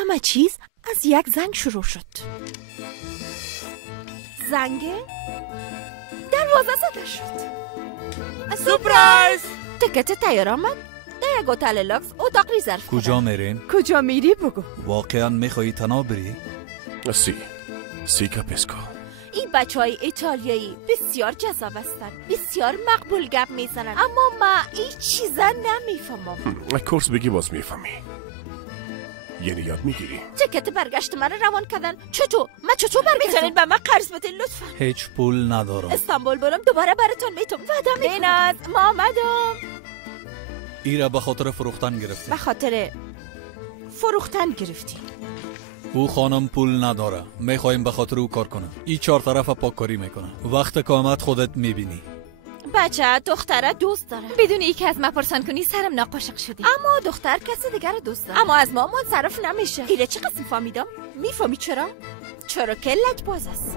همه چیز از یک زنگ شروع شد. زنگ دروازه زده شد. سورپرایز! تکت تیار آمد. در یک هتل لوکس اتاق رزرو کنه. کجا میرین؟ کجا میری بگو. واقعا میخوایی تنها بری؟ سی کاپیسکو. این بچهای ایتالیایی بسیار جذاب هستند. بسیار مقبول گپ میزنن، اما من این چیزا نمیفهمم. کورس بگی باز میفهمی. یعنی یاد میگیری. تکت برگشت من روان کردن. چطور برگشتم؟ میتونید به من قرض بدین لطفا؟ هیچ پول ندارم. استانبول برم دوباره براتون میتونم وعده میکنم. بیناز ما آمدم. ایره به خاطر فروختن گرفتی. به خاطر فروختن گرفتی. او خانم پول نداره. میخوایم به خاطر او کار کنم. این 4 طرف پاککاری میکنه. وقت کامت خودت میبینی. بچه دختره دوست داره. بدون ای که از ما پرسان کنی سرم ناقاشق شدی. اما دختر کسی دیگر دوست داره. اما از ما منصرف نمیشه. ایره چه قسم فهمیدم؟ میفهمی چرا؟ چرا که لجباز است.